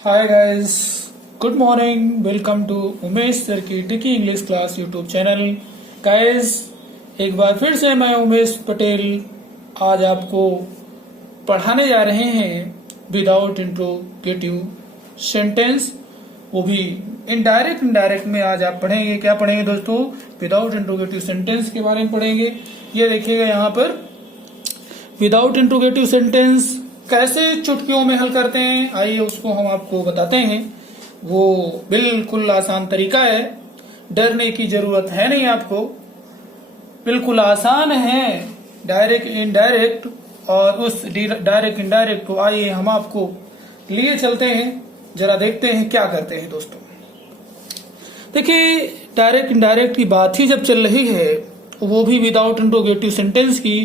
Hi guys, good morning. Welcome to Umesh sir की टिकी English class YouTube channel. Guys, एक बार फिर से मैं उमेश पटेल आज आपको पढ़ाने जा रहे हैं विदाउट इंट्रोगेटिव सेंटेंस, वो भी इनडायरेक्ट में। आज आप पढ़ेंगे, क्या पढ़ेंगे दोस्तों? विदाउट इंट्रोगेटिव सेंटेंस के बारे में पढ़ेंगे। ये देखिएगा यहाँ पर, विदाउट इंट्रोगेटिव सेंटेंस कैसे चुटकियों में हल करते हैं, आइए उसको हम आपको बताते हैं। वो बिल्कुल आसान तरीका है, डरने की जरूरत है नहीं आपको, बिल्कुल आसान है। डायरेक्ट इनडायरेक्ट, और उस डायरेक्ट इनडायरेक्ट को आइए हम आपको लिए चलते हैं, जरा देखते हैं क्या करते हैं दोस्तों। देखिए, डायरेक्ट इनडायरेक्ट की बात ही जब चल रही है, वो भी विदाउट इंट्रोगेटिव सेंटेंस की,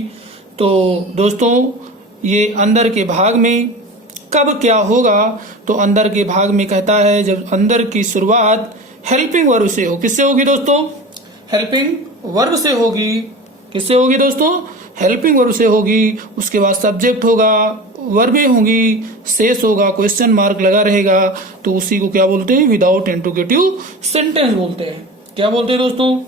तो दोस्तों ये अंदर के भाग में कब क्या होगा, तो अंदर के भाग में कहता है जब अंदर की शुरुआत हेल्पिंग वर्ब से हो। किससे होगी दोस्तों? हेल्पिंग वर्ब से होगी। किससे होगी दोस्तों? हेल्पिंग वर्ब से होगी। उसके बाद सब्जेक्ट होगा, वर्बें होंगी, शेष होगा, क्वेश्चन मार्क लगा रहेगा, तो उसी को क्या बोलते हैं? विदाउट इंट्रोगेटिव सेंटेंस बोलते हैं। क्या बोलते हैं दोस्तों?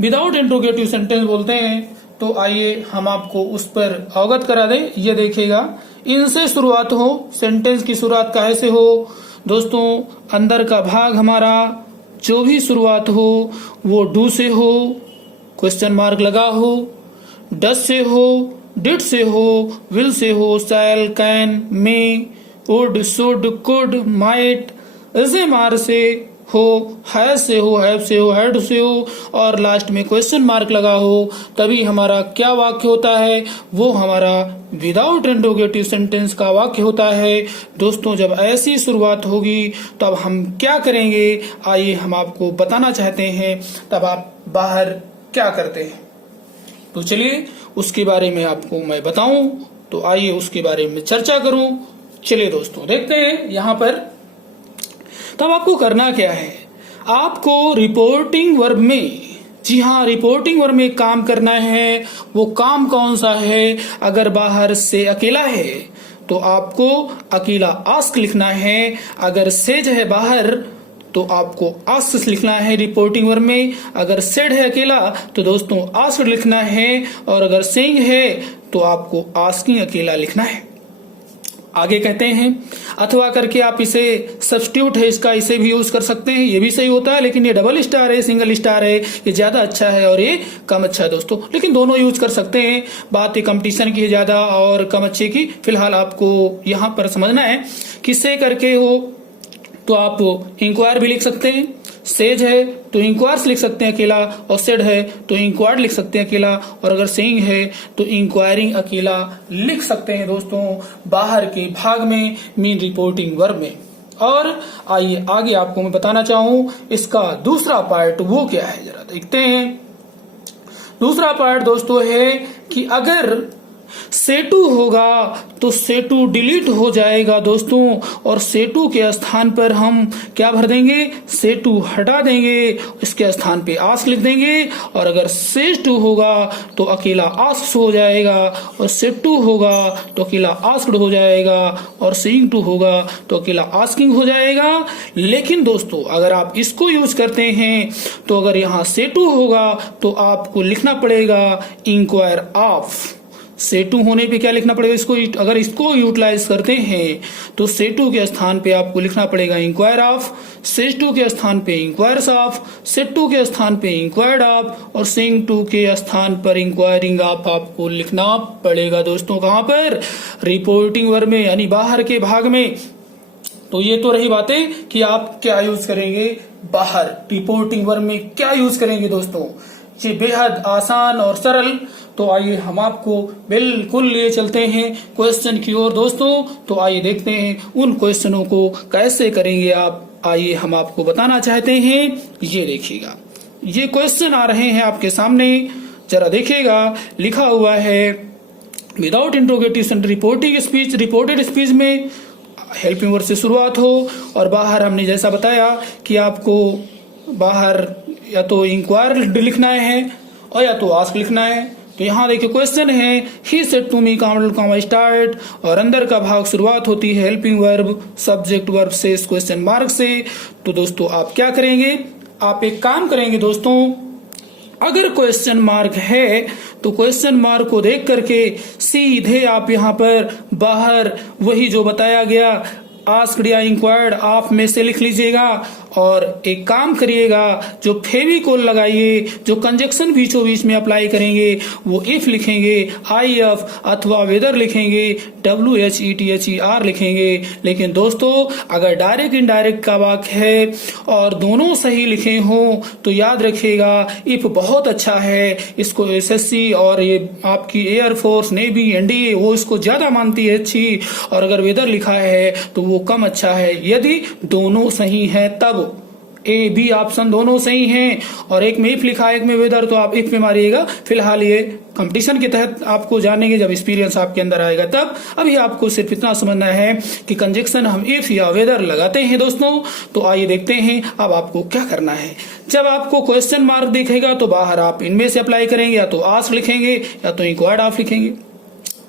विदाउट इंट्रोगेटिव सेंटेंस बोलते हैं। तो आइए हम आपको उस पर अवगत करा दें। ये देखिएगा, इनसे शुरुआत हो, सेंटेंस की शुरुआत काहे से हो दोस्तों? अंदर का भाग हमारा जो भी शुरुआत हो वो डू से हो, क्वेश्चन मार्क लगा हो, डस से हो, डिड से हो, विल से हो, shall, can, may, would, should, could, might, is से हो, हैज से हो, हैव से हो, हैड से हो, और लास्ट में क्वेश्चन मार्क लगा हो, तभी हमारा क्या वाक्य होता है? वो हमारा विदाउट इंट्रोगेटिव सेंटेंस का वाक्य होता है। दोस्तों, जब ऐसी शुरुआत होगी तब हम क्या करेंगे, आइए हम आपको बताना चाहते हैं। तब आप बाहर क्या करते हैं, तो चलिए उसके बारे में आपको मैं बताऊं। तो आइए उसके बारे में चर्चा करूं। चलिए दोस्तों, देखते हैं यहाँ पर। तब आपको करना क्या है? आपको रिपोर्टिंग वर्ब में, जी हाँ, रिपोर्टिंग वर्ब में काम करना है। वो काम कौन सा है? अगर बाहर से अकेला है तो आपको अकेला आस्क लिखना है। अगर सेज है बाहर तो आपको आस्क लिखना है रिपोर्टिंग वर्ब में। अगर सेड है अकेला तो दोस्तों आस्क लिखना है, और अगर सेइंग है तो आपको आस्किंग अकेला लिखना है। आगे कहते हैं, अथवा करके आप इसे सब्स्टिट्यूट है इसका, इसे भी यूज कर सकते हैं, ये भी सही होता है, लेकिन ये डबल स्टार है, सिंगल स्टार है, ये ज्यादा अच्छा है और ये कम अच्छा है दोस्तों, लेकिन दोनों यूज कर सकते हैं। बात ये कंपटीशन की है ज्यादा और कम अच्छे की। फिलहाल आपको यहाँ पर समझना है किससे करके हो, तो आप इंक्वायर भी लिख सकते हैं। सेज है तो इंक्वायर्स लिख सकते हैं अकेला, और सेड है तो इंक्वायर्ड लिख सकते हैं अकेला, और अगर सेइंग है तो इंक्वायरिंग अकेला लिख सकते हैं दोस्तों, बाहर के भाग में, मीन रिपोर्टिंग वर्ब में। और आइए आगे आपको मैं बताना चाहूं इसका दूसरा पार्ट वो क्या है, जरा देखते हैं। दूसरा पार्ट दोस्तों है कि अगर सेटू होगा तो सेटू डिलीट हो जाएगा दोस्तों, और सेटू के स्थान पर हम क्या भर देंगे? सेटू हटा देंगे, इसके स्थान पे आस्क लिख देंगे। और अगर सेज टू होगा तो अकेला आस्क हो जाएगा, और सेटू होगा तो अकेला आस्क्ड हो जाएगा, और सेइंग टू होगा तो अकेला आस्किंग हो जाएगा। लेकिन दोस्तों, अगर आप इसको यूज करते हैं तो अगर यहाँ सेटू होगा तो आपको लिखना पड़ेगा इंक्वायर ऑफ। सेटू होने पे क्या लिखना पड़ेगा? इसको अगर इसको यूटिलाइज करते हैं तो सेटू के स्थान पे आपको लिखना पड़ेगा इंक्वायर ऑफ, सेज टू के स्थान पे इंक्वायर्स ऑफ, सेट टू के स्थान पे इंक्वायर्ड ऑफ, और सेइंग टू के स्थान पर इंक्वायरिंग ऑफ आपको लिखना पड़ेगा दोस्तों। कहाँ पर? रिपोर्टिंग वर्ब में, यानी बाहर के भाग में। तो ये तो रही बातें कि आप क्या यूज करेंगे बाहर, रिपोर्टिंग वर्ब में क्या यूज करेंगे दोस्तों। ये बेहद आसान और सरल। तो आइए हम आपको बिल्कुल लिए चलते हैं क्वेश्चन की ओर दोस्तों। तो आइए देखते हैं उन क्वेश्चनों को कैसे करेंगे आप। आइए हम आपको बताना चाहते हैं। ये देखिएगा, ये क्वेश्चन आ रहे हैं आपके सामने, जरा देखिएगा। लिखा हुआ है without interrogative sentence reporting speech, reported speech में हेल्पिंग वर्ब से शुरुआत हो, और बाहर हमने जैसा बताया कि आपको बाहर या तो इंक्वायर लिखना है और या तो आस्क लिखना है। तो यहाँ देखिए क्वेश्चन है he said to me comma start, और अंदर का भाग शुरुआत होती है हेल्पिंग वर्ब सब्जेक्ट वर्ब से क्वेश्चन मार्क से। तो दोस्तों आप क्या करेंगे, आप एक काम करेंगे दोस्तों, अगर क्वेश्चन मार्क है तो क्वेश्चन मार्क को देख करके सीधे आप यहाँ पर बाहर वही जो बताया गया आस्क्ड या इंक्वायर्ड आप में से लिख लीजिएगा, और एक काम करिएगा जो फेविकोल लगाइए, जो कंजक्शन बीचों बीच में अप्लाई करेंगे वो इफ लिखेंगे, IF अथवा वेदर लिखेंगे, WHETHER लिखेंगे। लेकिन दोस्तों अगर डायरेक्ट इनडायरेक्ट का वाक्य है और दोनों सही लिखे हों तो याद रखिएगा इफ बहुत अच्छा है, इसको SSC और ये आपकी एयरफोर्स नेवी NDA वो इसको ज्यादा मानती है अच्छी, और अगर वेदर लिखा है तो वो कम अच्छा है। यदि दोनों सही हैं तब A B ऑप्शन दोनों सही हैं, और एक में इफ लिखा है एक में वेदर, तो आप इफ में मारिएगा। फिलहाल ये कंपटीशन के तहत आपको जानेंगे, जब एक्सपीरियंस आपके अंदर आएगा तब। अभी आपको सिर्फ इतना समझना है कि कंजक्शन हम इफ या वेदर लगाते हैं दोस्तों। तो आइए देखते हैं अब आपको क्या करना है। जब आपको क्वेश्चन मार्क दिखेगा तो बाहर आप इनमें से अप्लाई करेंगे, या तो आस्क लिखेंगे या तो इंक्वायर्ड आप लिखेंगे,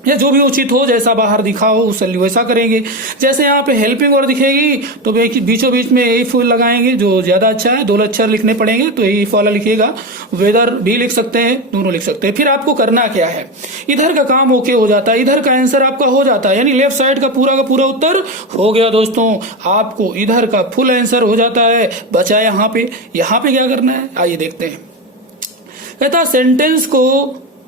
या जो भी उचित हो, जैसा बाहर दिखा हो उस वैसा करेंगे। जैसे यहाँ पे हेल्पिंग वर्ब दिखेगी तो बीचों बीच में इफ लगाएंगे, जो ज्यादा अच्छा है, 2 अक्षर लिखने पड़ेंगे तो इफ वाला लिखिएगा। वेदर भी लिख सकते हैं, दोनों लिख सकते हैं। फिर आपको करना क्या है, इधर का काम ओके हो जाता है, इधर का आंसर आपका हो जाता है, यानी लेफ्ट साइड का पूरा उत्तर हो गया दोस्तों। आपको इधर का फुल आंसर हो जाता है, बचा यहाँ पे क्या करना है आइए देखते हैं। कहता सेंटेंस को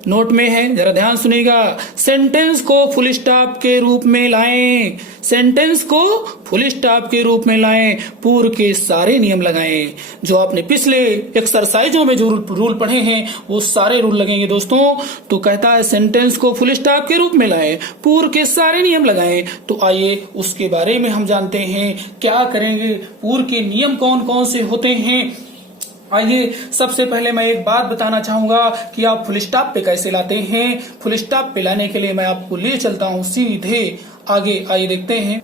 नोट में है, जरा ध्यान सुनिएगा, सेंटेंस को फुल स्टॉप के रूप में लाएं, सेंटेंस को फुल स्टॉप के रूप में लाएं, पूर्व के सारे नियम लगाएं। जो आपने पिछले एक्सरसाइजों में जो रूल पढ़े हैं वो सारे रूल लगेंगे दोस्तों। तो कहता है सेंटेंस को फुल स्टॉप के रूप में लाएं, पूर्व के सारे नियम लगाएं। तो आइए उसके बारे में हम जानते हैं क्या करेंगे, पूर्व के नियम कौन कौन से होते हैं। आइए सबसे पहले मैं एक बात बताना चाहूंगा कि आप फुल स्टॉप पे कैसे लाते हैं। फुल स्टॉप पे लाने के लिए मैं आपको ले चलता हूं सीधे आगे, आइए देखते हैं।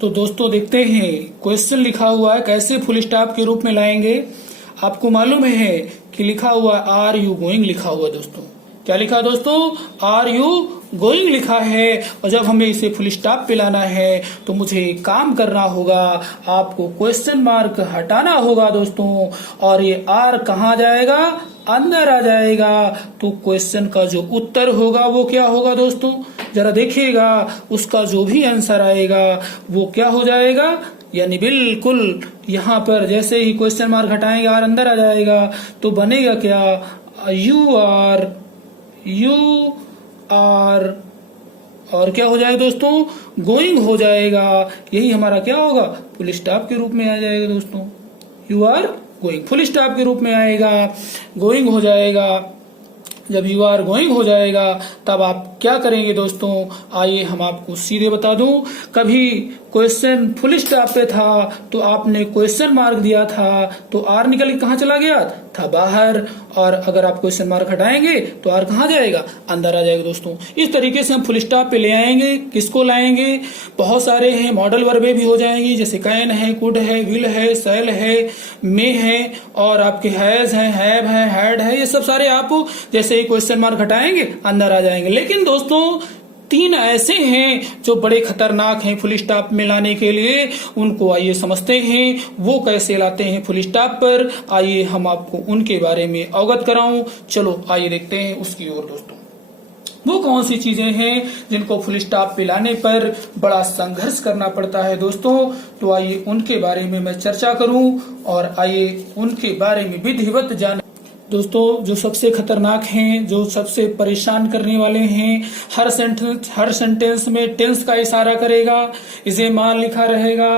तो दोस्तों देखते हैं क्वेश्चन लिखा हुआ है, कैसे फुल स्टॉप के रूप में लाएंगे। आपको मालूम है कि लिखा हुआ आर यू गोइंग लिखा हुआ दोस्तों, क्या लिखा दोस्तों, आर यू गोइंग लिखा है। और जब हमें इसे फुल स्टॉप पे लाना है तो मुझे एक काम करना होगा, आपको क्वेश्चन मार्क हटाना होगा दोस्तों, और ये आर कहाँ जाएगा, अंदर आ जाएगा। तो क्वेश्चन का जो उत्तर होगा वो क्या होगा दोस्तों, जरा देखिएगा, उसका जो भी आंसर आएगा वो क्या हो जाएगा, यानी बिल्कुल यहाँ पर जैसे ही क्वेश्चन मार्क हटाएंगे आर अंदर आ जाएगा, तो बनेगा क्या, यू आर और क्या हो जाएगा दोस्तों, गोइंग हो जाएगा। यही हमारा क्या होगा, फुल स्टॉप के रूप में आ जाएगा दोस्तों। You are going full stop के रूप में आएगा, गोइंग हो जाएगा। जब यू आर गोइंग हो जाएगा तब आप क्या करेंगे दोस्तों, आइए हम आपको सीधे बता दूं। कभी क्वेश्चन फुल स्टॉप पे था तो आपने क्वेश्चन मार्क दिया था तो आर निकल के कहाँ चला गया था, बाहर। और अगर आप क्वेश्चन मार्क हटाएंगे तो आर कहाँ जाएगा, अंदर आ जाएगा दोस्तों। इस तरीके से हम फुल स्टॉप पे ले आएंगे। किसको लाएंगे, बहुत सारे हैं, मॉडल वर्बे भी हो जाएंगी, जैसे कैन है, कुड है, विल है, सेल है, मे है, और आपके हैज है, हैव है, हैड है, ये सब सारे आप जैसे ही क्वेश्चन मार्क हटाएंगे अंदर आ जाएंगे। लेकिन दोस्तों 3 ऐसे हैं जो बड़े खतरनाक हैं फुल स्टॉप में लाने के लिए, उनको आइए समझते हैं वो कैसे लाते हैं फुल स्टॉप पर। आइए हम आपको उनके बारे में अवगत कराऊं। चलो आइए देखते हैं उसकी ओर दोस्तों। वो कौन सी चीजें हैं जिनको फुल स्टॉप पे लाने पर बड़ा संघर्ष करना पड़ता है दोस्तों। तो आइए उनके बारे में मैं चर्चा करूं और आइए उनके बारे में विधिवत जान। दोस्तों जो सबसे खतरनाक हैं, जो सबसे परेशान करने वाले हैं, हर सेंटेंस में टेंस का इशारा करेगा, इसे मान लिखा रहेगा,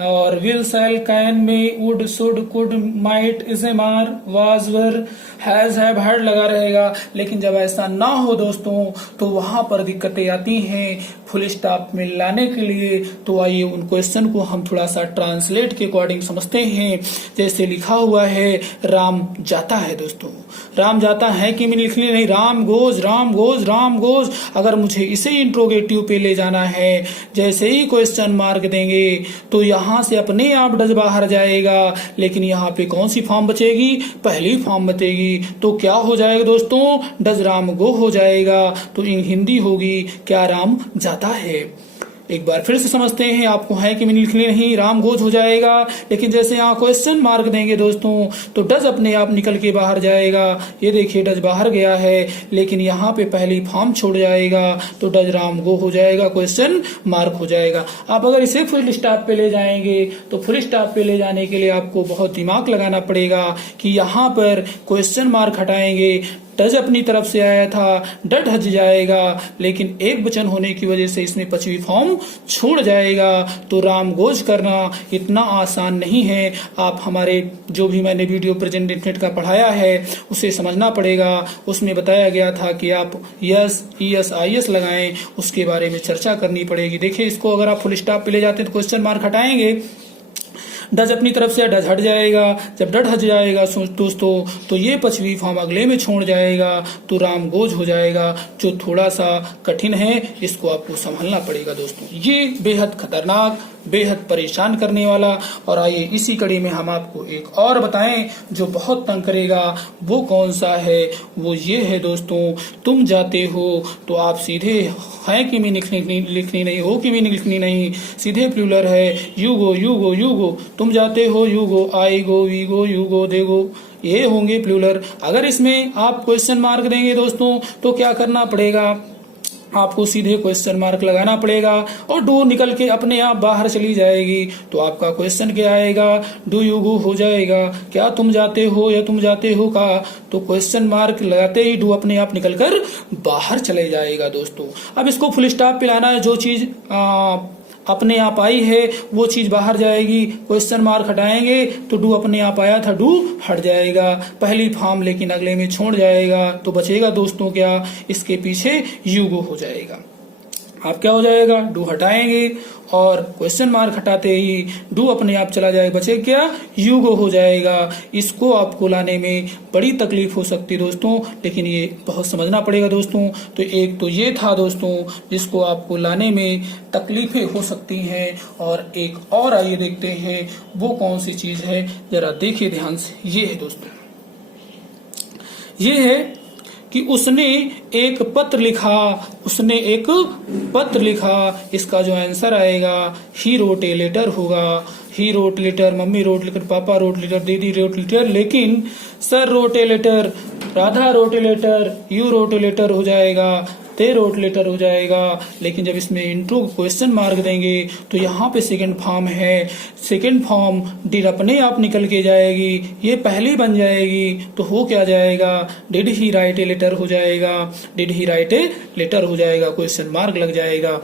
और विल, शैल, कैन, में, वुड, शुड, कुड, माइट, इसे मार, was, were, has, have, had लगा रहेगा। लेकिन जब ऐसा ना हो दोस्तों तो वहां पर दिक्कतें आती हैं फुल स्टॉप में लाने के लिए। तो आइए उन क्वेश्चन को हम थोड़ा सा ट्रांसलेट के अकॉर्डिंग समझते हैं। जैसे लिखा हुआ है राम जाता है दोस्तों, राम जाता है कि मैंने लिखनी नहीं, Ram goes, Ram goes, Ram goes. अगर मुझे इसे इंट्रोगेटिव पे ले जाना है, जैसे ही क्वेश्चन मार्क देंगे तो यहाँ यहाँ से अपने आप डज बाहर जाएगा, लेकिन यहाँ पे कौन सी फॉर्म बचेगी? पहली फॉर्म बचेगी। तो क्या हो जाएगा दोस्तों? डज राम गो हो जाएगा। तो इन हिंदी होगी क्या राम जाता है। एक बार फिर से समझते हैं, आपको है कि मैंने लिखनी नहीं, राम गोज हो जाएगा। लेकिन जैसे यहाँ क्वेश्चन मार्क देंगे दोस्तों तो डज अपने आप निकल के बाहर जाएगा। ये देखिए डज बाहर गया है, लेकिन यहाँ पे पहली फॉर्म छोड़ जाएगा तो डज राम गो हो जाएगा, क्वेश्चन मार्क हो जाएगा। आप अगर इसे फुल स्टॉप पे ले जाएंगे तो फुल स्टॉप पे ले जाने के लिए आपको बहुत दिमाग लगाना पड़ेगा कि यहाँ पर क्वेश्चन मार्क हटाएंगे, डज अपनी तरफ से आया था, डट हज जाएगा, लेकिन एक वचन होने की वजह से इसमें पांचवी फॉर्म छोड़ जाएगा। तो राम गोज करना इतना आसान नहीं है। आप हमारे जो भी मैंने वीडियो प्रेजेंट डेफिनेट का पढ़ाया है उसे समझना पड़ेगा। उसमें बताया गया था कि आप यस ईएस आईएस लगाएं, उसके बारे में चर्चा करनी पड़ेगी। देखिए इसको अगर आप फुल स्टॉप पे ले जाते हैं तो क्वेश्चन मार्क हटाएंगे, डज अपनी तरफ से डज हट जाएगा। जब डट हट जाएगा दोस्तों तो ये पांचवी फॉर्म अगले में छोड़ जाएगा तो राम गोज हो जाएगा, जो थोड़ा सा कठिन है, इसको आपको संभालना पड़ेगा दोस्तों। ये बेहद खतरनाक, बेहद परेशान करने वाला। और आइए इसी कड़ी में हम आपको एक और बताएं जो बहुत तंग करेगा। वो कौन सा है? वो ये है दोस्तों, तुम जाते हो तो आप सीधे है कि मैं लिखनी नहीं, हो कि मैं लिखनी नहीं, सीधे प्लूरल है। You go you go you go, तुम जाते हो, you go, I go, we go, you go, they go, ये होंगे प्लूरल। अगर इसमें आप क्वेश्चन मार्क देंगे दोस्तों तो क्या करना पड़ेगा? आपको सीधे क्वेश्चन मार्क लगाना पड़ेगा और डू निकल के अपने आप बाहर चली जाएगी। तो आपका क्वेश्चन क्या आएगा? डू यू गो हो जाएगा। क्या तुम जाते हो या तुम जाते हो का? तो क्वेश्चन मार्क लगाते ही डू अपने आप निकलकर बाहर चले जाएगा दोस्तों। अब इसको फुल स्टॉप पे लाना है, जो चीज अपने आप आई है वो चीज बाहर जाएगी। क्वेश्चन मार्क हटाएंगे तो डू अपने आप आया था, डू हट जाएगा। पहली फॉर्म लेकिन अगले में छोड़ जाएगा तो बचेगा दोस्तों क्या? इसके पीछे यू गो हो जाएगा। आप क्या हो जाएगा? डू हटाएंगे और क्वेश्चन मार्क हटाते ही डू अपने आप चला जाएगा, बचे क्या? यू गो हो जाएगा। इसको आपको लाने में बड़ी तकलीफ हो सकती है दोस्तों, लेकिन ये बहुत समझना पड़ेगा दोस्तों। तो एक तो ये था दोस्तों जिसको आपको लाने में तकलीफें हो सकती हैं, और एक और आइए देखते हैं वो कौन सी चीज है, जरा देखिए ध्यान से। ये है दोस्तों, ये है कि उसने एक पत्र लिखा, उसने एक पत्र लिखा। इसका जो आंसर आएगा ही रोट ए लेटर होगा। He wrote letter, mummy wrote letter, papa wrote letter, दीदी रोट लेटर, लेकिन sir wrote a letter, Radha wrote a letter, you wrote a letter हो जाएगा, ते रोट लेटर हो जाएगा। लेकिन जब इसमें इंट्रो क्वेश्चन मार्क देंगे तो यहाँ पे सेकंड फॉर्म है। सेकंड फॉर्म डिड अपने आप निकल के जाएगी, ये पहली बन जाएगी। तो हो क्या जाएगा? Did he write a letter हो जाएगा, did he write a letter हो जाएगा, क्वेश्चन मार्क लग जाएगा।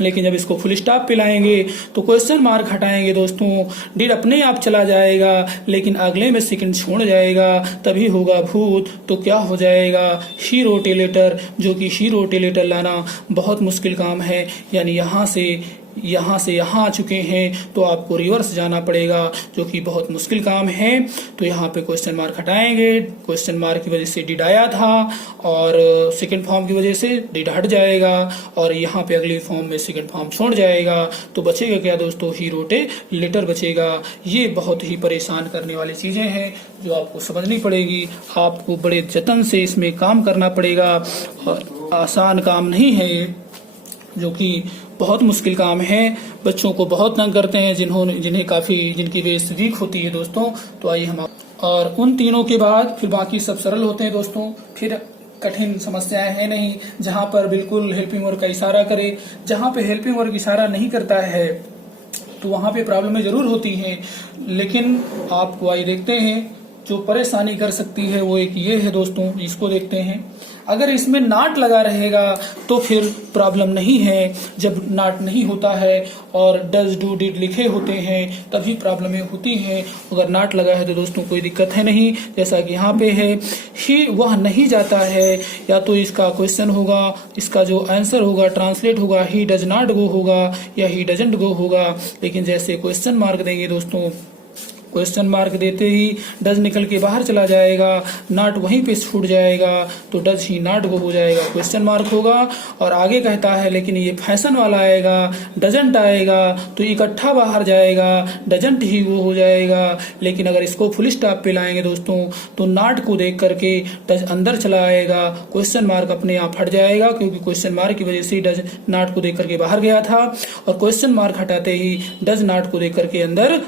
लेकिन जब इसको फुल स्टॉप पे लाएंगे तो क्वेश्चन मार्क हटाएंगे दोस्तों, डिड अपने आप चला जाएगा, लेकिन अगले में सेकंड छोड़ जाएगा, तभी होगा भूत। तो क्या हो जाएगा? शी रोट ए लेटर, जो कि शी रोट ए लेटर लाना बहुत मुश्किल काम है। यानी यहाँ से यहाँ आ चुके हैं तो आपको रिवर्स जाना पड़ेगा, जो कि बहुत मुश्किल काम है। तो यहाँ पे क्वेश्चन मार्क हटाएंगे, क्वेश्चन मार्क की वजह से डिड आया था और सेकंड फॉर्म की वजह से डिड हट जाएगा, और यहाँ पे अगली फॉर्म में सेकंड फॉर्म छोड़ जाएगा। तो बचेगा क्या दोस्तों? ही रोट ए लेटर बचेगा। ये बहुत ही परेशान करने वाली चीजें हैं जो आपको समझनी पड़ेगी। आपको बड़े जतन से इसमें काम करना पड़ेगा, और आसान काम नहीं है ये, जो कि बहुत मुश्किल काम है। बच्चों को बहुत तंग करते हैं जिनकी बेस वीक होती है दोस्तों। तो आइए हम और उन तीनों के बाद फिर बाकी सब सरल होते हैं दोस्तों। फिर कठिन समस्याएं हैं नहीं, जहां पर बिल्कुल हेल्पिंग वर्क का इशारा करे। जहां पे हेल्पिंग वर्क इशारा नहीं करता है तो वहां पे प्रॉब्लमें जरूर होती हैं। लेकिन आपको आइए देखते हैं जो परेशानी कर सकती है वो एक ये है दोस्तों, इसको देखते हैं। अगर इसमें नाट लगा रहेगा तो फिर प्रॉब्लम नहीं है। जब नाट नहीं होता है और डज डू डिड लिखे होते हैं तभी प्रॉब्लमें होती हैं। अगर नाट लगा है तो दोस्तों कोई दिक्कत है नहीं, जैसा कि यहाँ पे है ही वह नहीं जाता है, या तो इसका क्वेश्चन होगा, इसका जो आंसर होगा ट्रांसलेट होगा ही डज नॉट गो होगा या ही डजंट गो होगा। लेकिन जैसे क्वेश्चन मार्क देंगे दोस्तों क्वेश्चन मार्क देते ही डज निकल के बाहर चला जाएगा, नॉट वहीं पे छूट जाएगा, तो डज ही नॉट गो हो जाएगा, क्वेश्चन मार्क होगा। और आगे कहता है लेकिन ये फैशन वाला आएगा, डजंट आएगा तो इकट्ठा बाहर जाएगा, डजंट ही गो हो जाएगा। लेकिन अगर इसको फुल स्टॉप पे लाएंगे दोस्तों तो नॉट को देख करके डज अंदर चला आएगा, क्वेश्चन मार्क अपने आप हट जाएगा, क्योंकि क्वेश्चन मार्क की वजह से डज नॉट को देख करके बाहर गया था। और क्वेश्चन मार्क हटाते ही डज नॉट को देख करके अंदर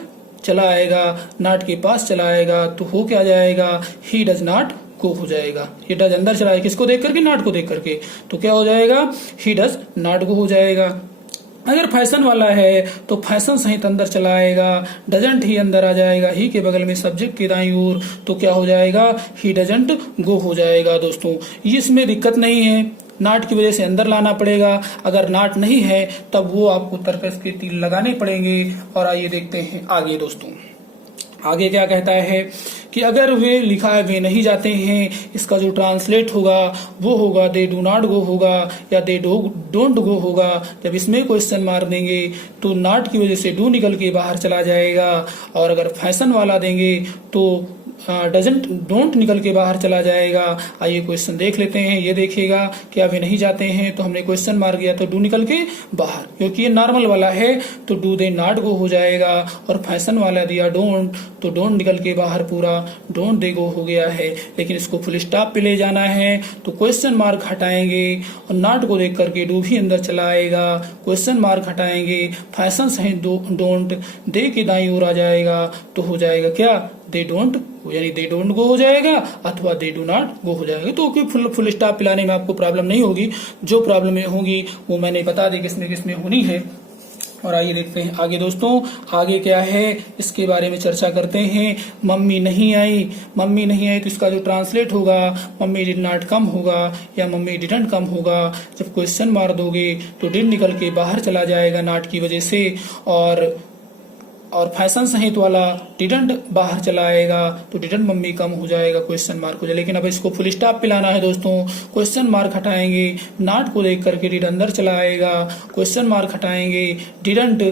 चला आएगा, नॉट के पास चला आएगा, तो हो क्या जाएगा, ही डज नॉट गो हो जाएगा। ये डज अंदर चला है किसको देख करके, नॉट को देख करके, तो क्या हो जाएगा, ही डज नॉट गो हो जाएगा। अगर फैशन वाला है तो फैशन सहित अंदर चला आएगा, डजंट ही अंदर आ जाएगा, ही के बगल में सब्जेक्ट के दाईं ओर, तो क्या हो जाएगा, ही डजंट गो हो जाएगा। दोस्तों इसमें दिक्कत नहीं है, नाट की वजह से अंदर लाना पड़ेगा, अगर नाट नहीं है तब वो आपको तर्कस के तीर लगाने पड़ेंगे। और आइए देखते हैं आगे दोस्तों, आगे क्या कहता है कि अगर वे लिखा है वे नहीं जाते हैं, इसका जो ट्रांसलेट होगा वो होगा दे डू नॉट गो होगा या दे डोंट गो होगा। जब इसमें क्वेश्चन मार देंगे तो नॉट की वजह से डू निकल के बाहर चला जाएगा, और अगर फैशन वाला देंगे तो डजंट डोंट निकल के बाहर चला जाएगा। आइए क्वेश्चन देख लेते हैं। ये देखिएगा क्या वे नहीं जाते हैं, तो हमने क्वेश्चन मार दिया तो डू निकल के बाहर, क्योंकि ये नॉर्मल वाला है तो डू दे नॉट गो हो जाएगा, और फैशन वाला दिया डोंट तो डोंट निकल के बाहर पूरा डोंट दे गो हो गया है। लेकिन इसको फुल स्टॉप पे ले जाना है तो क्वेश्चन मार्क हटाएंगे और नॉट को देख करके डू भी अंदर चला आएगा, क्वेश्चन मार्क हटाएंगे, फैशन सहित डोंट दे के दाई ओर आ जाएगा, तो हो जाएगा क्या, दे डोंट, यानी दे डोंट गो हो जाएगा अथवा दे डू नॉट गो हो जाएगा। तो फुल स्टॉप पिलाने में आपको प्रॉब्लम नहीं होगी, जो प्रॉब्लम होगी वो मैंने बता दी किसमें किसमें होनी है। और आइए देखते हैं आगे दोस्तों, आगे क्या है इसके बारे में चर्चा करते हैं। मम्मी नहीं आई, मम्मी नहीं आई तो इसका जो ट्रांसलेट होगा मम्मी डिड नॉट कम होगा या मम्मी डिडंट कम होगा। जब क्वेश्चन मार दोगे तो डिड निकल के बाहर चला जाएगा नॉट की वजह से, और फैशन सहित वाला डिडंट बाहर चला आएगा तो डिडंट मम्मी कम हो जाएगा, क्वेश्चन मार्क हो जाएगा। लेकिन अब इसको फुल स्टॉप पिलाना है दोस्तों, क्वेश्चन मार्क हटाएंगे, नॉट को देख करके डिड अंदर चला आएगा, क्वेश्चन मार्क हटाएंगे, डिडंट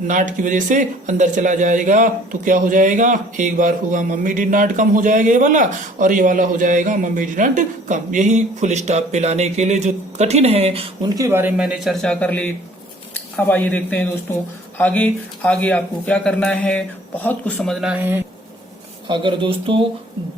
नॉट की वजह से अंदर चला जाएगा, तो क्या हो जाएगा, एक बार होगा मम्मी डिड नॉट कम हो जाएगा ये वाला, और ये वाला हो जाएगा मम्मी डिडंट कम। यही फुल स्टॉप पिलाने के लिए जो कठिन है उनके बारे में मैंने चर्चा कर ली। अब आइए देखते हैं दोस्तों आगे, आगे आपको क्या करना है, बहुत कुछ समझना है। अगर दोस्तों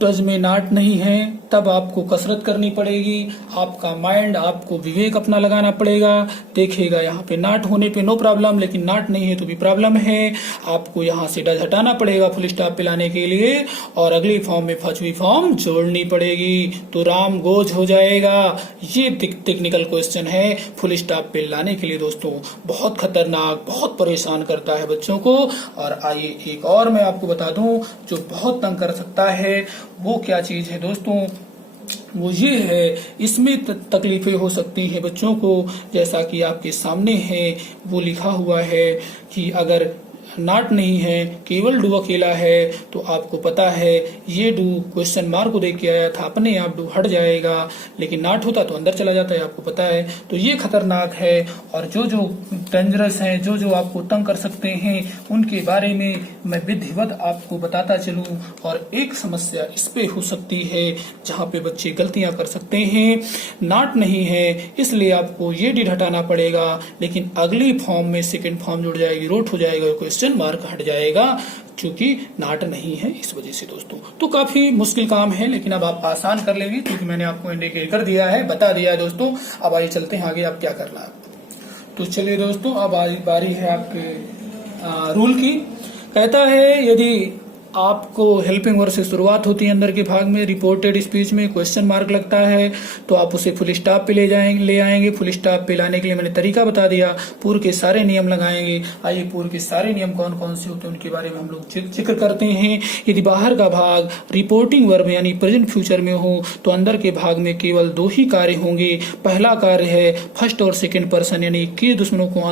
डज में नॉट नहीं है तब आपको कसरत करनी पड़ेगी, आपका माइंड, आपको विवेक अपना लगाना पड़ेगा। देखिएगा यहाँ पे नॉट होने पे नो प्रॉब्लम, लेकिन नॉट नहीं है तो भी प्रॉब्लम है। आपको यहाँ से डज हटाना पड़ेगा फुल स्टॉप पिलाने के लिए, और अगली फॉर्म में पांचवी फॉर्म जोड़नी पड़ेगी, तो राम गोज हो जाएगा। ये टेक्निकल क्वेश्चन है फुल स्टॉप पे लाने के लिए दोस्तों, बहुत खतरनाक, बहुत परेशान करता है बच्चों को। और आइए एक और मैं आपको बता दूं जो बहुत तंग कर सकता है, वो क्या चीज है दोस्तों, वो ये है, इसमें तकलीफें हो सकती हैं बच्चों को, जैसा कि आपके सामने है वो लिखा हुआ है कि अगर नॉट नहीं है, केवल डू अकेला है, तो आपको पता है ये डू क्वेश्चन मार्क को देख के आया था, अपने आप डू हट जाएगा, लेकिन नॉट होता तो अंदर चला जाता है, आपको पता है। तो ये खतरनाक है, और जो जो डेंजरस है, जो जो आपको तंग कर सकते हैं उनके बारे में मैं विधिवत आपको बताता चलूं। और एक समस्या इस पे हो सकती है जहाँ पे बच्चे गलतियां कर सकते हैं, नॉट नहीं है इसलिए आपको ये डिड हटाना पड़ेगा, लेकिन अगली फॉर्म में सेकेंड फॉर्म जुड़ जाएगी, रोट हो जाएगा, क्वेश्चन मार्क हट जाएगा, क्योंकि नाट नहीं है इस वजह से दोस्तों। तो काफी मुश्किल काम है, लेकिन अब आप आसान कर लेंगे क्योंकि मैंने आपको इंडिकेट कर दिया है, बता दिया है दोस्तों। अब आइए चलते हैं आगे, आप क्या करना है। तो चलिए दोस्तों, अब बारी है आपके रूल की। कहता है यदि आपको हेल्पिंग वर्ड से शुरुआत होती है अंदर के भाग में, रिपोर्टेड स्पीच में क्वेश्चन मार्क लगता है तो आप उसे फुल स्टॉप पे ले आएंगे। फुल स्टॉप पे लाने के लिए मैंने तरीका बता दिया, पूर्व के सारे नियम लगाएंगे। आइए पूर्व के सारे नियम कौन कौन से होते हैं उनके बारे में हम लोग जिक्र करते हैं। यदि बाहर का भाग रिपोर्टिंग वर्ब यानी प्रेजेंट फ्यूचर में हो तो अंदर के भाग में केवल दो ही कार्य होंगे। पहला कार्य है फर्स्ट और सेकेंड पर्सन यानी 21 दुश्मनों को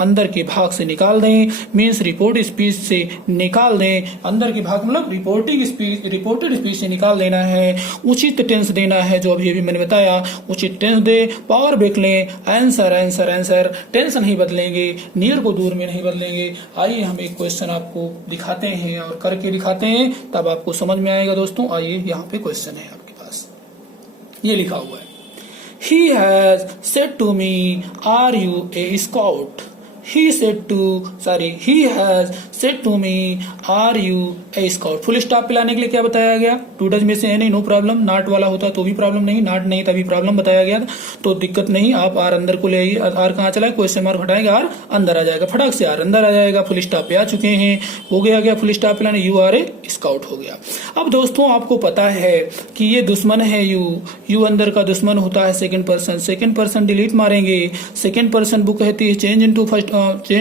अंदर के भाग से निकाल दें, मीन्स रिपोर्ट स्पीच से निकाल दें। में अंदर के भाग मतलब रिपोर्टेड स्पीच से निकाल देना है। उचित टेंस देना है, जो अभी मैंने बताया, उचित टेंस दे, पावर ब्रेक लें, आंसर आंसर आंसर, टेंस नहीं बदलेंगे, नियर को दूर में नहीं बदलेंगे। आइए हम एक क्वेश्चन आपको दिखाते हैं और करके दिखाते हैं, तब आपको समझ में आएगा दोस्तों। आइए यहाँ पे क्वेश्चन है आपके पास, ये लिखा हुआ है, He has said to me, "Are you a scout?" He has said to me, "Are you a scout?" Full stop पे लाने के लिए क्या बताया गया? टू डज में से है नहीं, नो प्रॉब्लम। नॉट वाला होता तो भी प्रॉब्लम नहीं, नॉट नहीं तभी प्रॉब्लम बताया गया, तो दिक्कत नहीं। आप आर अंदर को ले आइए, आर कहाँ चला है, क्वेश्चन मार्क हटाएंगे, आर अंदर आ जाएगा, फटाक से आर अंदर आ जाएगा। फुल स्टॉप पे आ चुके हैं, हो गया फुल स्टॉप पे लाने, यू आर ए स्काउट हो गया। अब दोस्तों आपको पता है कि ये दुश्मन है, यू अंदर का दुश्मन होता है सेकंड पर्सन डिलीट मारेंगे। सेकंड पर्सन बुक कहती है चेंज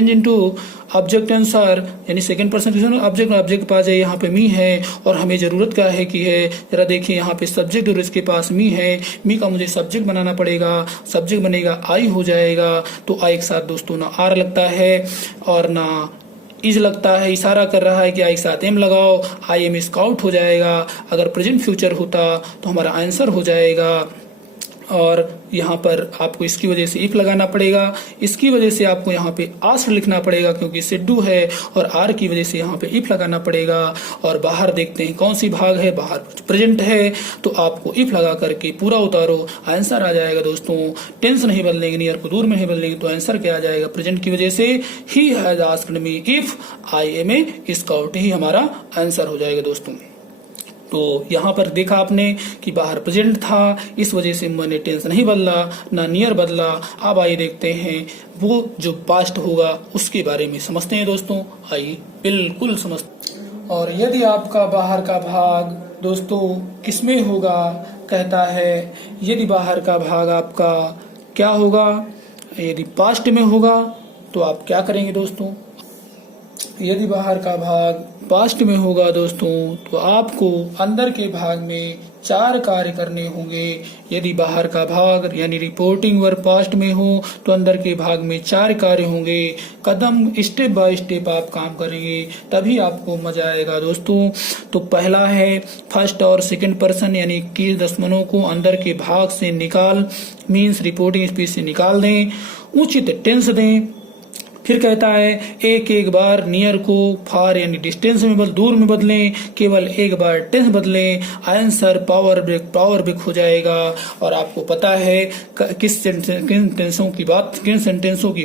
इनटू ऑब्जेक्ट आंसर, यानी सेकंड पर्सन ऑब्जेक्ट पास जाए, यहाँ पे मी है और हमें जरूरत क्या है कि है, जरा देखिए यहाँ पे सब्जेक्ट और इसके पास मी है, मी का मुझे सब्जेक्ट बनाना पड़ेगा, सब्जेक्ट बनेगा आई हो जाएगा, तो आई के साथ दोस्तों ना आर लगता है और ना इज लगता है, इशारा कर रहा है कि आई के साथ एम लगाओ, आई एम स्काउट हो जाएगा। अगर प्रेजेंट फ्यूचर होता तो हमारा आंसर हो जाएगा, और यहाँ पर आपको इसकी वजह से इफ लगाना पड़ेगा, इसकी वजह से आपको यहाँ पे आस्क्ड लिखना पड़ेगा क्योंकि सिड्डू है, और आर की वजह से यहाँ पे इफ लगाना पड़ेगा। और बाहर देखते हैं कौन सी भाग है, बाहर प्रेजेंट है, तो आपको इफ लगा करके पूरा उतारो, आंसर आ जाएगा दोस्तों। टेंस नहीं बदलेंगे, नियर को दूर में नहीं बदलेंगे, तो आंसर क्या आ जाएगा, प्रेजेंट की वजह से ही has asked me if I am a scout, he हमारा आंसर हो जाएगा दोस्तों। तो यहाँ पर देखा आपने कि बाहर प्रेजेंट था, इस वजह से मैंने टेंस नहीं बदला, ना नियर बदला। अब आइए देखते हैं वो जो पास्ट होगा उसके बारे में समझते हैं दोस्तों, आइए बिल्कुल समझते। और यदि आपका बाहर का भाग दोस्तों किसमें होगा, कहता है यदि बाहर का भाग आपका क्या होगा, यदि पास्ट में होगा तो आप क्या करेंगे दोस्तों। यदि बाहर का भाग पास्ट में होगा दोस्तों, तो आपको अंदर के भाग में 4 कार्य करने होंगे। यदि बाहर का भाग यानी रिपोर्टिंग वर्ब पास्ट में हो तो अंदर के भाग में 4 कार्य होंगे। कदम स्टेप बाय स्टेप आप काम करेंगे, तभी आपको मजा आएगा दोस्तों। तो पहला है फर्स्ट और सेकंड पर्सन यानी 21 दुश्मनों को अंदर के भाग से निकाल, मीन्स रिपोर्टिंग स्पीच से निकाल दें, उचित टेंस दें। फिर कहता है एक बार नियर को फार यानी डिस्टेंस में दूर में बदलें, केवल एक बार टेंस बदलें, आंसर पावर ब्रेक हो जाएगा। और आपको पता है किन सेंटेंसों की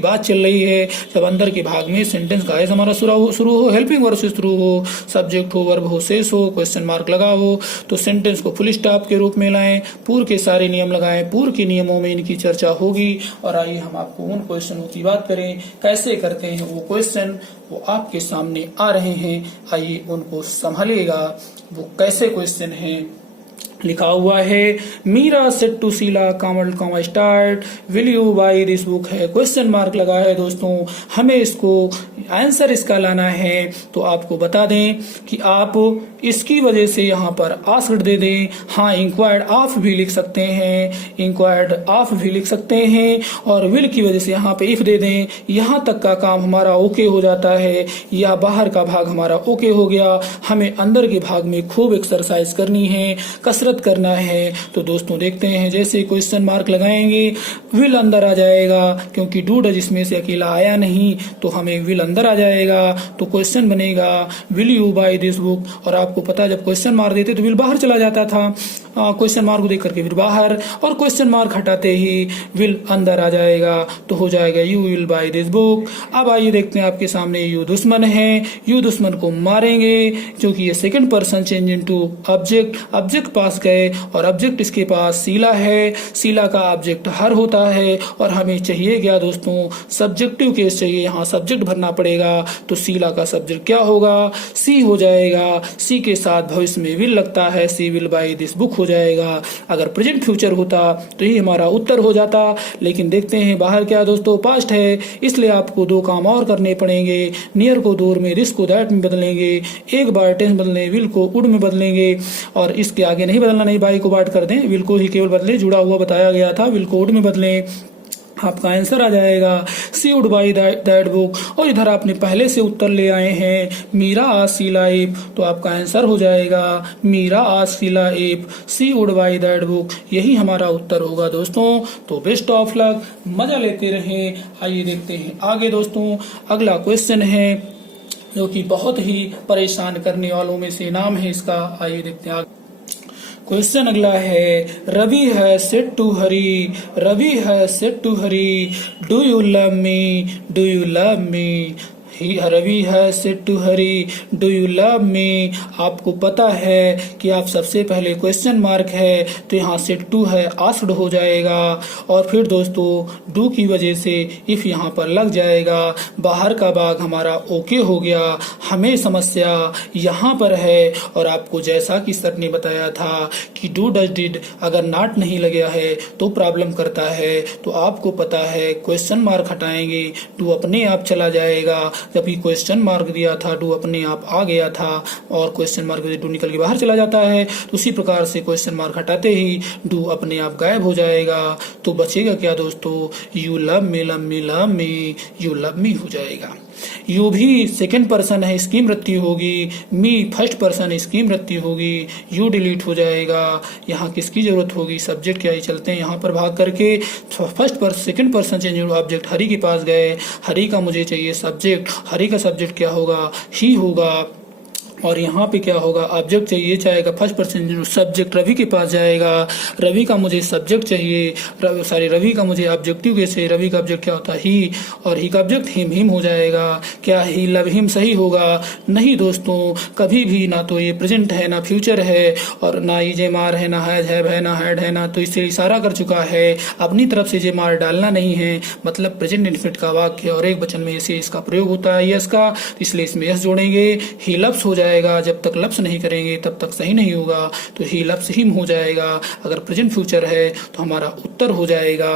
बात चल रही है, जब अंदर के भाग में सेंटेंस का हमारा शुरू हो, हेल्पिंग वर्ब से शुरू हो, सब्जेक्ट हो, वर्ब हो, शेष हो, क्वेश्चन मार्क लगा हो, तो सेंटेंस को फुल स्टॉप के रूप में लाएं, पूर्व के सारे नियम लगाएं, पूर्व के नियमों में इनकी चर्चा होगी। और आइए हम आपको उन क्वेश्चनों की बात करें, कैसे करते हैं वो क्वेश्चन, वो आपके सामने आ रहे हैं, आइए उनको संभालिएगा। वो कैसे क्वेश्चन हैं, लिखा हुआ है Meera said to Sheela comma start will you buy this book है, क्वेश्चन मार्क लगा है दोस्तों। हमें इसको आंसर इसका लाना है, तो आपको बता दें कि आप इसकी वजह से यहाँ पर आस्क्ड दे दें। हाँ, इंक्वायर्ड ऑफ भी लिख सकते हैं, इंक्वायर्ड ऑफ भी लिख सकते हैं, और विल की वजह से यहाँ पे इफ दे दें। यहाँ तक का काम हमारा ओके हो जाता है, या बाहर का भाग हमारा ओके हो गया। हमें अंदर के भाग में खूब एक्सरसाइज करनी है, कसरत करना है। तो दोस्तों देखते हैं, जैसे क्वेश्चन मार्क लगाएंगे विल अंदर आ जाएगा, क्योंकि डू डज इसमें से अकेला आया नहीं, तो हमें विल अंदर आ जाएगा। तो क्वेश्चन बनेगा will you buy this book, और आपको पता है जब क्वेश्चन मार्क देते तो विल बाहर चला जाता था, क्वेश्चन मार्क को देख करके फिर बाहर, और क्वेश्चन मार्क हटाते ही विल अंदर आ जाएगा, तो हो जाएगा you will buy this book. अब आइए देखते हैं, आपके सामने यू दुश्मन है, यू दुश्मन को मारेंगे, क्योंकि ये second person change into object पास गए, और ऑब्जेक्ट इसके पास शीला है, शीला का ऑब्जेक्ट हर होता है, और हमें चाहिए क्या दोस्तों, सब्जेक्टिव केस चाहिए, यहाँ सब्जेक्ट भरना पड़ेगा। तो शीला का सब्जेक्ट क्या होगा, सी हो जाएगा, सी के साथ भविष्य में विल लगता है, सी विल बाय दिस बुक हो जाएगा। अगर प्रेजेंट फ्यूचर होता तो ही हमारा उत्तर हो जाता, लेकिन देखते हैं बाहर क्या दोस्तों, पास्ट है, इसलिए आपको 2 काम और करने पड़ेंगे। नियर को दूर में, दिस को दैट में बदलेंगे, एक बार टेंस बदलें, विल को वुड में बदलेंगे, और इसके आगे नहीं बदलना, नहीं बाई को बाट कर दें, विल को ही केवल बदले, जुड़ा हुआ बताया गया था, विल को वुड में बदलें। आपका आंसर आ जाएगा सी वुड बाई दैट बुक। और इधर आपने पहले से उत्तर ले आए हैं मीरा आस्क्ड शी लाइफ, तो आपका आंसर हो जाएगा Meera asked she life she would buy that book. यही हमारा उत्तर होगा दोस्तों। तो बेस्ट ऑफ लक, मजा लेते रहें। आइए देखते हैं आगे दोस्तों। अगला क्वेश्चन है जो कि बहुत ही परेशान करने वालों में से नाम है इसका। आइए देखते हैं आगे। क्वेश्चन अगला है रवि है सेड टू हरी, रवि है said to Hari do you love me, do you love me. Ravi है said to Hari do you love me. आपको पता है कि आप सबसे पहले क्वेश्चन मार्क है तो यहाँ सेड टू है आस्क्ड हो जाएगा, और फिर दोस्तों डू की वजह से इफ यहाँ पर लग जाएगा। बाहर का भाग हमारा ओके हो गया। हमें समस्या यहाँ पर है, और आपको जैसा कि सर ने बताया था कि डू डज डिड अगर नॉट नहीं लगा है तो प्रॉब्लम करता है। तो आपको पता है क्वेश्चन मार्क हटाएंगे डू अपने आप चला जाएगा। जब भी क्वेश्चन मार्क दिया था डू अपने आप आ गया था, और क्वेश्चन मार्क डू निकल के बाहर चला जाता है। तो उसी प्रकार से क्वेश्चन मार्क हटाते ही डू अपने आप गायब हो जाएगा। तो बचेगा क्या दोस्तों, you love me love me love me, you love मी हो जाएगा। यू भी सेकंड पर्सन है, इसकी मृत्यु होगी। मी फर्स्ट पर्सन, इसकी मृत्यु होगी। यू डिलीट हो जाएगा। यहाँ किसकी जरूरत होगी, सब्जेक्ट क्या ही। चलते हैं यहाँ पर भाग करके first person second person change object Hari के पास गए। हरी का मुझे चाहिए सब्जेक्ट, हरी का सब्जेक्ट क्या होगा, ही होगा। और यहाँ पे क्या होगा, ऑब्जेक्ट चाहिए जाएगा फर्स्ट पर्सन सब्जेक्ट रवि के पास जाएगा। रवि का मुझे सब्जेक्ट चाहिए, रवि का मुझे ऑब्जेक्टिव कैसे, रवि का ऑब्जेक्ट क्या होता है ही, और ही का ऑब्जेक्ट हिम हो जाएगा। क्या ही लव हिम सही होगा, नहीं दोस्तों, कभी भी ना तो ये प्रेजेंट है ना फ्यूचर है, और ना ही जे मार है, ना हैज है ना हैड है ना, तो इससे इशारा कर चुका है अपनी तरफ से जे मार डालना नहीं है। मतलब प्रेजेंट इनफिनिट का वाक्य और एक वचन में ऐसे इसका प्रयोग होता है यस का, इसलिए इसमें यस जोड़ेंगे। ही लव्स हो जाएगा। जब तक लप्स नहीं करेंगे तब तक सही नहीं होगा, तो ही लप्स हिम हो जाएगा। अगर प्रेजेंट फ्यूचर है तो हमारा उत्तर हो जाएगा।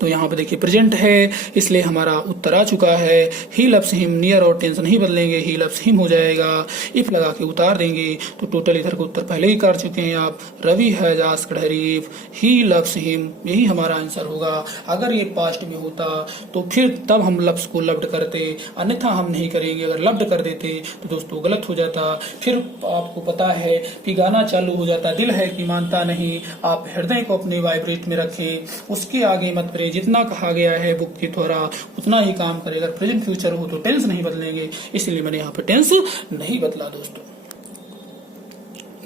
तो यहाँ पे देखिए प्रेजेंट है इसलिए हमारा उत्तर आ चुका है। ही लव्स हिम, नियर और टेंस नहीं बदलेंगे, ही लव्स हिम हो जाएगा। इफ लगा के उतार देंगे तो टोटल इधर को उत्तर पहले ही कर चुके हैं आप। Ravi has asked Hari if he loves him, यही हमारा आंसर होगा। अगर ये पास्ट में होता तो फिर तब हम लव्स को लव्ड करते, अन्यथा हम नहीं करेंगे। अगर लव्ड कर देते तो दोस्तों गलत हो जाता। फिर आपको पता है कि गाना चालू हो जाता, दिल है कि मानता नहीं। आप हृदय को अपने वाइब्रेट में रखें, उसके आगे मत करें। जितना कहा गया है बुक के द्वारा उतना ही काम करेगा। प्रेजेंट फ्यूचर हो तो टेंस नहीं बदलेंगे, इसलिए मैंने यहाँ पे टेंस नहीं बदला।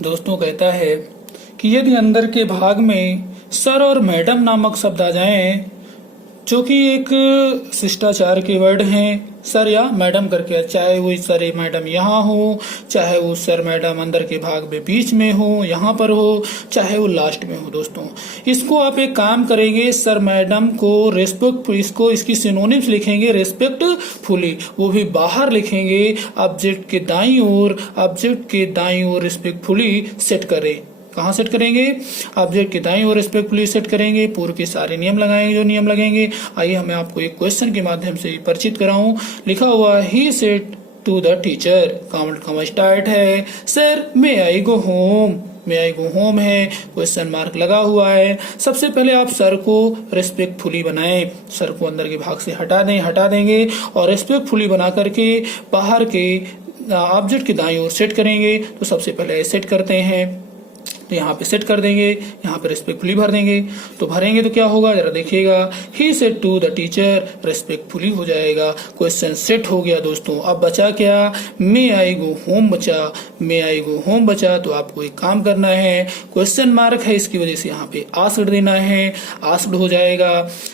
दोस्तों कहता है कि यदि अंदर के भाग में सर और मैडम नामक शब्द आ जाएं, जो कि एक शिष्टाचार के वर्ड हैं, सर या मैडम करके, चाहे वो सर या मैडम यहाँ हो, चाहे वो सर मैडम अंदर के भाग में बीच में हो, यहाँ पर हो, चाहे वो लास्ट में हो। दोस्तों इसको आप एक काम करेंगे, सर मैडम को रेस्पेक्ट, इसको इसकी सिनोनिम्स लिखेंगे रेस्पेक्टफुली, वो भी बाहर लिखेंगे ऑब्जेक्ट के दाईं ओर, ऑब्जेक्ट के दाईं ओर रेस्पेक्टफुली सेट करें। कहाँ सेट करेंगे, ऑब्जेक्ट के दाईं ओर रेस्पेक्टफुली सेट करेंगे। पूर्व के सारे नियम लगाएंगे जो नियम लगेंगे। आइए मैं आपको एक क्वेश्चन के माध्यम से परिचित कराऊं। लिखा हुआ he said to the teacher, comma start है, sir may I go home, may I go home है, क्वेश्चन मार्क लगा हुआ है। सबसे पहले आप सर को रेस्पेक्टफुली बनाएं, सर को अंदर के भाग से हटा देंगे और रेस्पेक्टफुली बना करके बाहर के ऑब्जेक्ट के दाईं ओर सेट करेंगे। तो सबसे पहले सेट करते हैं, तो यहाँ पे सेट कर देंगे, यहाँ पे रेस्पेक्टफुली भर देंगे। तो भरेंगे तो क्या होगा जरा देखिएगा, he said to the teacher, respectfully हो जाएगा। क्वेश्चन सेट हो गया दोस्तों। अब बचा क्या, मे आई गो होम बचा, मे आई गो होम बचा। तो आपको एक काम करना है, क्वेश्चन मार्क है इसकी वजह से यहाँ पे आस्क्ड देना है, आस्क्ड हो जाएगा।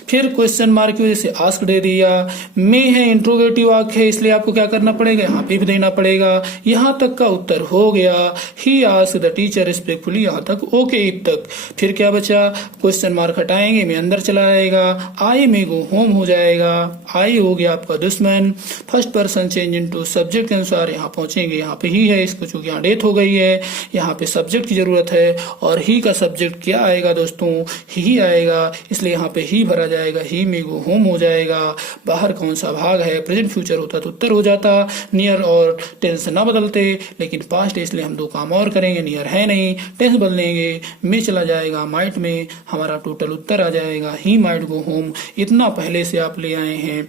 फिर क्वेश्चन मार्क की वजह से आस्क्ड दे दिया। मे है इंट्रोगेटिव वाक्य है इसलिए आपको क्या करना पड़ेगा, यहाँ पे भी देना पड़ेगा। यहाँ तक का उत्तर हो गया, he asked the teacher respectfully, यहाँ तक ओके तक। फिर क्या बचा, क्वेश्चन मार्क हटाएंगे, मैं अंदर चला आएगा, आई मे गो होम हो जाएगा। आई हो गया आपका दुश्मन, first person change into subject के अनुसार यहाँ पहुंचेंगे, यहाँ पे ही है, इसको चूंकि यहाँ डेथ हो गई है, यहाँ पे सब्जेक्ट की जरूरत है, और ही का सब्जेक्ट क्या आएगा दोस्तों, ही आएगा, इसलिए यहाँ पे ही भरा जाएगा, ही मे गो होम हो जाएगा। बाहर कौन सा भाग है, प्रेजेंट फ्यूचर होता तो उत्तर हो जाता, नियर और टेंस ना बदलते, लेकिन पास्ट है इसलिए हम दो काम और करेंगे, नियर है नहीं, टेंस टेंस बदलेंगे, में चला जाएगा माइट में, हमारा टोटल उत्तर आ जाएगा ही माइट गो होम। इतना पहले से आप ले आए हैं,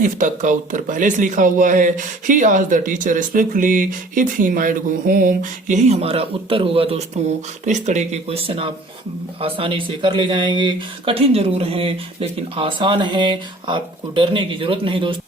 इफ तक का उत्तर पहले से लिखा हुआ है। He asked the teacher respectfully if he might go home, यही हमारा उत्तर होगा दोस्तों। तो इस तरह के क्वेश्चन आप आसानी से कर ले जाएंगे। कठिन जरूर हैं लेकिन आसान है, आपको डरने की जरूरत नहीं दोस्तों।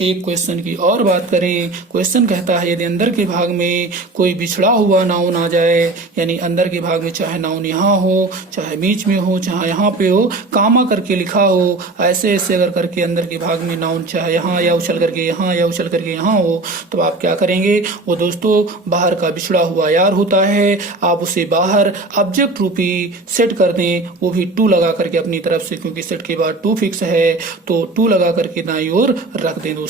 एक क्वेश्चन की और बात करें, क्वेश्चन कहता है यदि अंदर के भाग में कोई बिछड़ा हुआ नाउन आ जाए, यानी अंदर के भाग में चाहे नाउन यहाँ हो, चाहे बीच में हो, चाहे यहाँ पे हो, कामा करके लिखा हो, ऐसे ऐसे अगर करके अंदर के भाग में नाउन चाहे यहाँ या उछल करके यहाँ या उछल करके यहाँ हो, तो आप क्या करेंगे, वो दोस्तों बाहर का बिछड़ा हुआ यार होता है, आप उसे बाहर ऑब्जेक्ट रूपी सेट कर दें, वो भी टू लगा करके अपनी तरफ से, क्योंकि सेट के बाद टू फिक्स है, तो टू लगा करके दाईं ओर रख दें दोस्तों।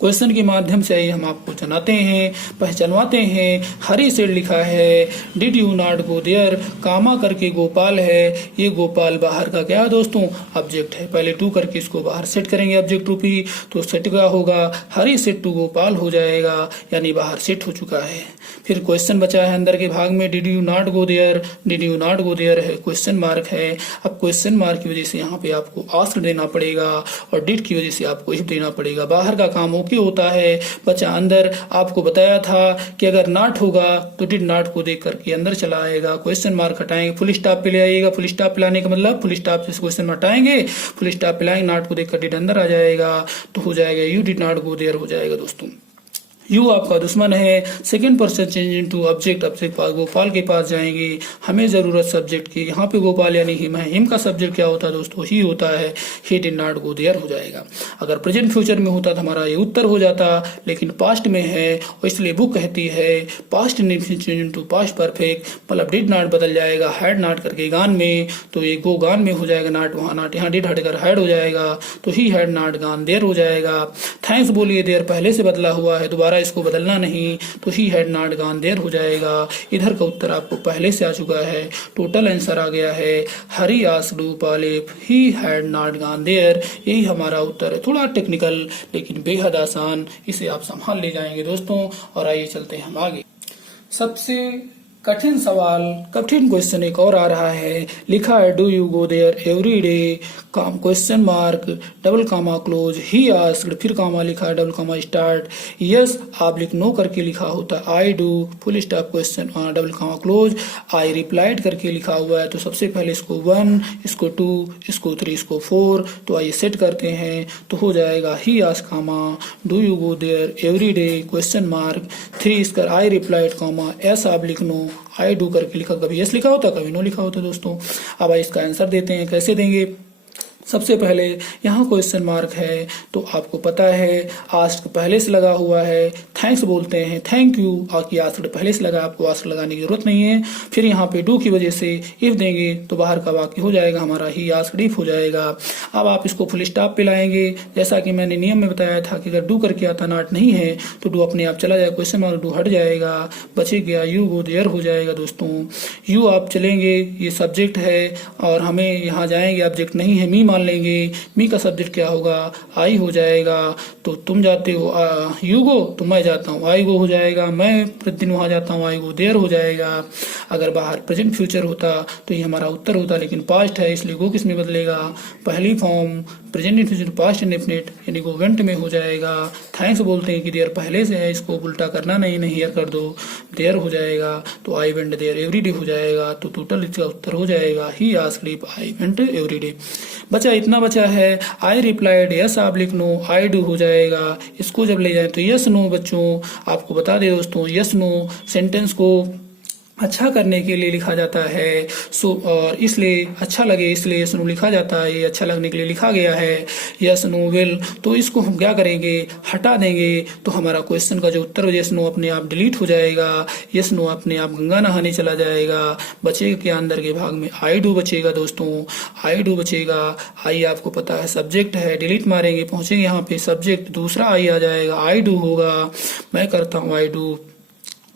क्वेश्चन के माध्यम से हम आपको जनाते हैं, पहचानवाते हैं। हरी सेड लिखा है, did you not go there, comma करके गोपाल है, ये गोपाल बाहर का क्या है दोस्तों, ऑब्जेक्ट है। पहले टू करके इसको बाहर सेट करेंगे ऑब्जेक्ट रूपी, तो सेट का होगा हरी सेट टू गोपाल हो जाएगा, यानी बाहर सेट हो चुका है। फिर क्वेश्चन बचा है अंदर के भाग में, did you not go there, did you not go there है, क्वेश्चन मार्क है। अब क्वेश्चन मार्क की वजह से यहाँ पे आपको आस्क्ड देना पड़ेगा और डिड की वजह से आपको इफ देना पड़ेगा। बाहर का काम ओके होता है, बचा अंदर। आपको बताया था कि अगर नॉट होगा तो डिड नॉट को देख करके अंदर चला आएगा, क्वेश्चन मार्क हटाएंगे, फुल स्टॉप पे ले आइएगा। फुल स्टॉप पे लाने का मतलब फुल स्टॉप से क्वेश्चन हटाएंगे, फुल स्टॉप पे लाएंगे, नॉट को देख कर डिड अंदर आ जाएगा, तो हो जाएगा you did not go there हो जाएगा दोस्तों। यू आपका दुश्मन है, second person change into object, object पास गोपाल के पास जाएंगे, हमें जरूरत सब्जेक्ट की, यहाँ पे गोपाल यानी हिम है, हिम का सब्जेक्ट क्या होता है दोस्तों, ही होता है, he did not go there हो जाएगा। अगर प्रेजेंट फ्यूचर में होता तो हमारा ये उत्तर हो जाता, लेकिन पास्ट में है और इसलिए बुक कहती है past change into past perfect, मतलब डिड नॉट बदल जाएगा हैड नॉट करके गान में, तो ये गो गान में हो जाएगा, नॉट वहां नॉट, यहाँ डिड हटकर हैड हो जाएगा, तो ही हैड नॉट गान देयर हो जाएगा। थैंक्स बोलिए, देयर पहले से बदला हुआ है, दोबारा इसको बदलना नहीं, तो he had not gone there हो जाएगा। इधर का उत्तर आपको पहले से आ चुका है, टोटल आंसर आ गया है Hari asked Gopal if he had not gone there, यही हमारा उत्तर है। थोड़ा टेक्निकल लेकिन बेहद आसान, इसे आप संभाल ले जाएंगे दोस्तों। और आइए चलते हैं हम आगे। सबसे कठिन सवाल, कठिन क्वेश्चन एक और आ रहा है, लिखा है do you go there every day, comma question mark double comma close, he asked, फिर कामा लिखा है डबल कामा स्टार्ट, यस आप लिख नो करके लिखा होता है I do, full stop question double comma close, I replied करके लिखा हुआ है, तो सबसे पहले इसको 1, इसको 2, इसको 3, इसको 4, तो आइए सेट करते हैं, तो हो जाएगा he asked comma do you go there every day question mark 3, इसका आई रिप्लाइड कामा एस आप लिख नो, आई डू करके लिखा, कभी यस लिखा होता कभी नो लिखा होता दोस्तों। अब इसका आंसर देते हैं, कैसे देंगे। सबसे पहले यहाँ क्वेश्चन मार्क है, तो आपको पता है आस्क पहले से लगा हुआ है, थैंक्स बोलते हैं थैंक यू, आपकी आस्क पहले से लगा, आपको आस्क लगाने की जरूरत नहीं है। फिर यहाँ पे डू की वजह से इफ देंगे तो बाहर का वाक्य हो जाएगा हमारा ही आस्क इफ हो जाएगा। अब आप इसको फुल स्टॉप पे लाएंगे, जैसा कि मैंने नियम में बताया था कि अगर डू करके आता नॉट नहीं है तो डू अपने आप चला जाएगा, क्वेश्चन मार्क डू हट जाएगा, बचे गया यू गो देयर हो जाएगा दोस्तों। यू आप चलेंगे, ये सब्जेक्ट है और हमें यहाँ जाएंगे, ऑब्जेक्ट नहीं है, मी मान लेंगे, मी का सब्जेक्ट क्या होगा आई हो जाएगा, तो तुम जाते हो यू गो, तो मैं जाता हूँ आई गो हो जाएगा, मैं प्रतिदिन वहां जाता हूँ आई गो देयर हो जाएगा। अगर बाहर प्रेजेंट फ्यूचर होता तो ये हमारा उत्तर होता, लेकिन पास्ट है इसलिए गो किस में बदलेगा, पहली form present indefinite past indefinite यानी गो वेंट में हो जाएगा। थैंक्स बोलते हैं कि देयर पहले से है, इसको उल्टा करना नहीं, हियर कर दो, देयर हो जाएगा, तो I went there every day हो जाएगा, तो टोटल इसका उत्तर हो जाएगा he asked if I went every day. बचा इतना बचा है, आई रिप्लाइड यस आप लिख लो, आई डू हो जाएगा। इसको जब ले जाए तो यस नो, बच्चों आपको बता दे दोस्तों, यस नो सेंटेंस को अच्छा करने के लिए लिखा जाता है, सो और इसलिए अच्छा लगे इसलिए यस नो लिखा जाता है, ये अच्छा लगने के लिए लिखा गया है यस नो विल। तो इसको हम क्या करेंगे, हटा देंगे, तो हमारा क्वेश्चन का जो उत्तर यस नो अपने आप डिलीट हो जाएगा, यस नो अपने आप गंगा नहाने चला जाएगा। बचेगा क्या, अंदर के भाग में आई डू बचेगा दोस्तों, आई डू बचेगा। आई आपको पता है सब्जेक्ट है, डिलीट मारेंगे, पहुंचेंगे यहाँ पे सब्जेक्ट दूसरा आई आ जाएगा, आई डू होगा, मैं करता हूँ आई डू,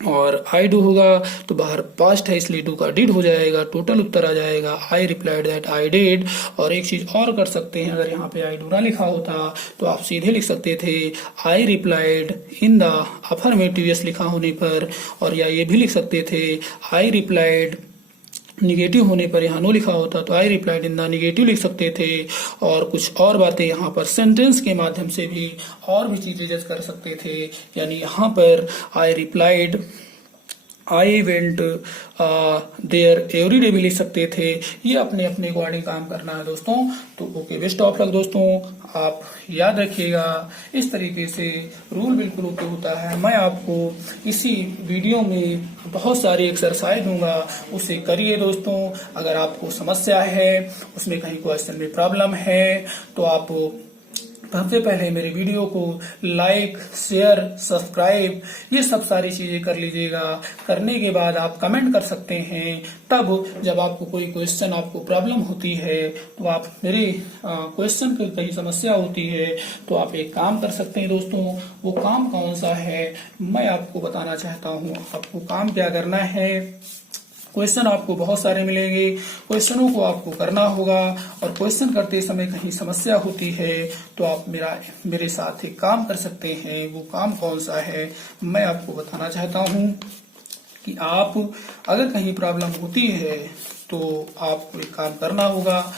और आई डू होगा तो बाहर पास्ट है इसलिए डू का डिड हो जाएगा, टोटल उत्तर आ जाएगा I replied that I did. और एक चीज और कर सकते हैं, अगर यहाँ पे आई डू ना लिखा होता तो आप सीधे लिख सकते थे I replied in the affirmative yes लिखा होने पर, और या ये भी लिख सकते थे आई रिप्लाइड निगेटिव होने पर यहाँ नो लिखा होता तो I replied in the negative लिख सकते थे। और कुछ और बातें यहाँ पर सेंटेंस के माध्यम से भी और भी चीजें जज कर सकते थे, यानी यहाँ पर I replied I went there every day भी लिख सकते थे। ये अपने अपने अकॉर्डिंग काम करना है दोस्तों। तो ओके, बेस्ट ऑफ लक दोस्तों, आप याद रखिएगा इस तरीके से रूल बिल्कुल ओके होता है। मैं आपको इसी वीडियो में बहुत सारी एक्सरसाइज दूंगा, उसे करिए दोस्तों। अगर आपको समस्या है, उसमें कहीं क्वेश्चन में प्रॉब्लम है, तो आप सबसे पहले मेरे वीडियो को लाइक, शेयर, सब्सक्राइब ये सब सारी चीजें कर लीजिएगा। करने के बाद आप कमेंट कर सकते हैं। तब जब आपको कोई क्वेश्चन, आपको प्रॉब्लम होती है, तो आप मेरे क्वेश्चन की कहीं समस्या होती है, तो आप एक काम कर सकते हैं दोस्तों। वो काम कौन सा है मैं आपको बताना चाहता हूँ। आपको काम क्या करना है, क्वेश्चन आपको बहुत सारे मिलेंगे, क्वेश्चनों को आपको करना होगा। और क्वेश्चन करते समय कहीं समस्या होती है तो आप मेरे साथ एक काम कर सकते हैं। वो काम कौन सा है मैं आपको बताना चाहता हूँ कि आप अगर कहीं प्रॉब्लम होती है तो आपको एक काम करना होगा।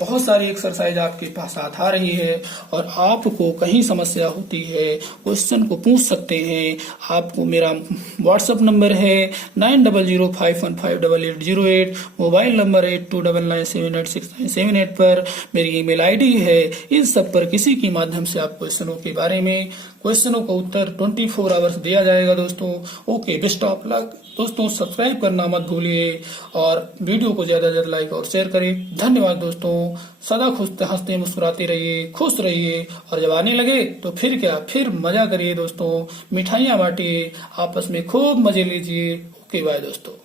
बहुत सारी एक्सरसाइज आपके पास आ रही है और आपको कहीं समस्या होती है, क्वेश्चन को पूछ सकते हैं। आपको मेरा व्हाट्सएप नंबर है 9005158808, मोबाइल नंबर है 8299786978 पर मेरी ईमेल आईडी है। इन सब पर किसी के माध्यम से आप क्वेश्चनों के बारे में, क्वेश्चनों का उत्तर 24 आवर्स दिया जाएगा दोस्तों। ओके, बेस्ट ऑफ लक दोस्तों। सब्सक्राइब करना मत भूलिए और वीडियो को ज्यादा से ज्यादा लाइक और शेयर करें। धन्यवाद दोस्तों। सदा खुश हंसते मुस्कुराते रहिए, खुश रहिए, और जब आने लगे तो फिर क्या, फिर मजा करिए दोस्तों, मिठाइयाँ बांटिए, आपस में खूब मजे लीजिए। ओके बाय दोस्तों।